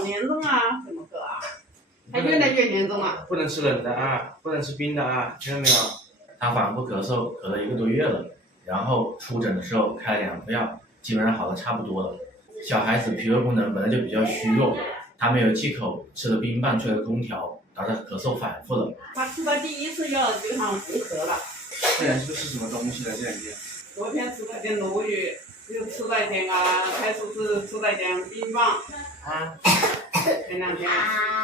好严重啊，怎么个啊？它越来越严重了。不能吃冷的啊，不能吃冰的啊，听到没有？他反复咳嗽，咳了1个多月了，然后出诊的时候开了2副药，基本上好的差不多了。小孩子脾胃功能本来就比较虚弱，他没有忌口，吃了冰棒，吹了空调，导致咳嗽反复了。他吃的第1次药就像不咳了。这两天都吃什么东西了？这两天？昨天吃了点鲈鱼，又吃了一点开始是吃了一点冰棒。啊？前2天。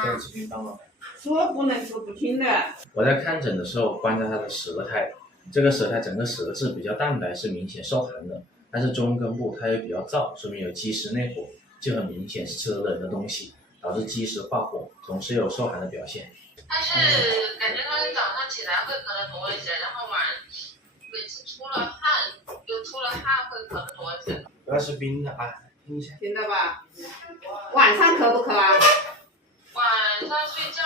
不能吃冰棒了。说不能吃不听的。我在看诊的时候观察他的舌苔，这个舌苔整个舌质比较淡白，是明显受寒的，但是中根部它又比较燥，说明有积食内火，就很明显是吃了冷的东西，导致积食化火，同时有受寒的表现。但是感觉他早上起来会咳得多一些，然后每次出了汗会咳得多一些。不要吃冰的啊，听一下。听到吧？晚上咳不咳啊？晚上睡觉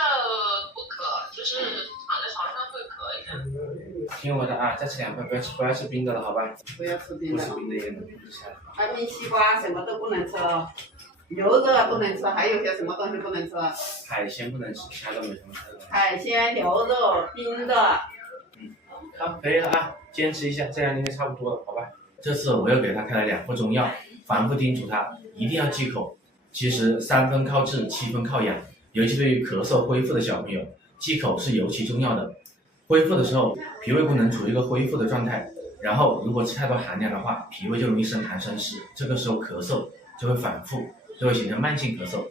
不咳，就是躺在床上会咳一下。听我的啊，再吃2份，不要吃冰的了，好吧？不要吃冰的。不吃冰的也能控制下来。还有西瓜什么都不能吃哦，牛肉不能吃，还有些什么东西不能吃？海鲜不能吃，其他都没什么吃的。海鲜、牛肉、冰的。好，可以了啊，坚持一下，这样应该差不多了，好吧？这次我又给他开了2副中药，反复叮嘱他一定要忌口。其实3分靠治，7分靠养，尤其对于咳嗽恢复的小朋友，忌口是尤其重要的。恢复的时候，脾胃功能处于一个恢复的状态，然后如果吃太多寒凉的话，脾胃就容易生痰生湿，这个时候咳嗽就会反复，就会形成慢性咳嗽。